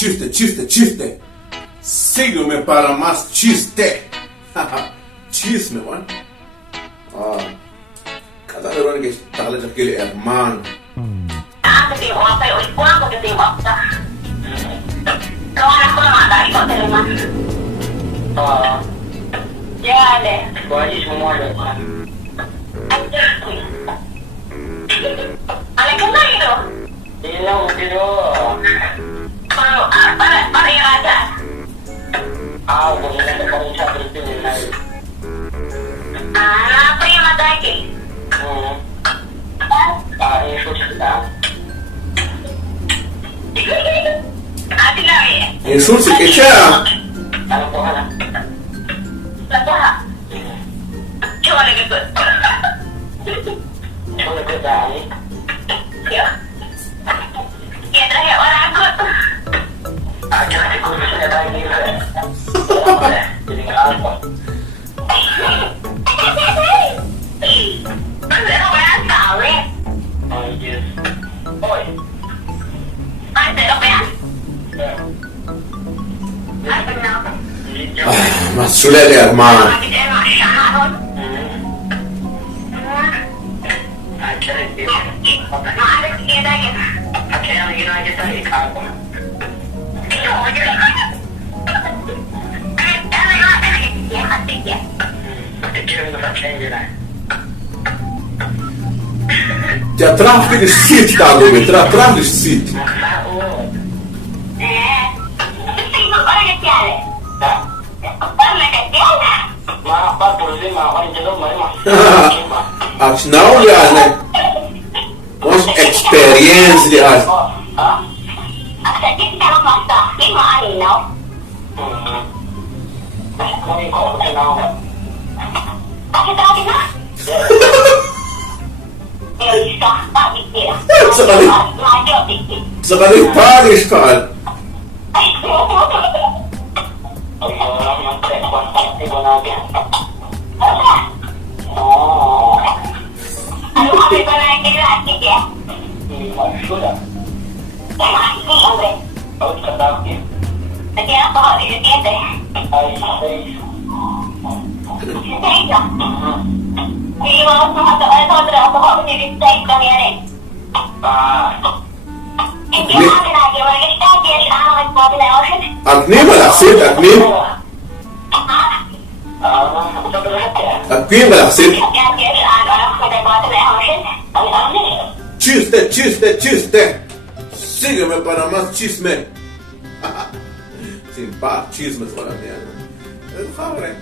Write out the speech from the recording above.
chiste, chiste, chiste. Sígueme para más chiste. Chisme, man. Cada vez que está hablando aquel hermano. Aku tengok apa yang ulang aku tengok apa. Kawan aku nak dari kau terima. Ya deh. Kau aja semua deh. Ada kena itu? Tidak mungkin loh. Kalau para yang ada. Boleh ada kamu cakap itu nih. Apa yang ada lagi? Itu sudah. Hati lagi. Insulsi che c'era? Kalau Tuhan. Tuhan. Coba lagi tu. Coba lagi dah. Ya. Ya terakhir orang aku. Jangan ikut saya lagi. Jadi apa? Mana orang tahu ni? Oh yes. Oi. Ada apa ya? Mas sudah deh, hermano. Ti attraffi di siti, Dagobe, ti attraffi di siti. Now yani ons experience di as. Sekali paling sekali. Aduh, habis lagi lagi ya. Sudah. Masih, hombre. Oh, sedap ya. Nanti apa kok di sini deh? Saya. Jadi mau sama saudara kok menjadi saya kalian nih. Ini apa lagi? Mereka kita jadi anak buat lewat. Agni malaksit, Agni. Agni malaksit. Chiste, chiste, chiste. Sígueme para más chisme. Sin paz, chismes para mí. Es favorable.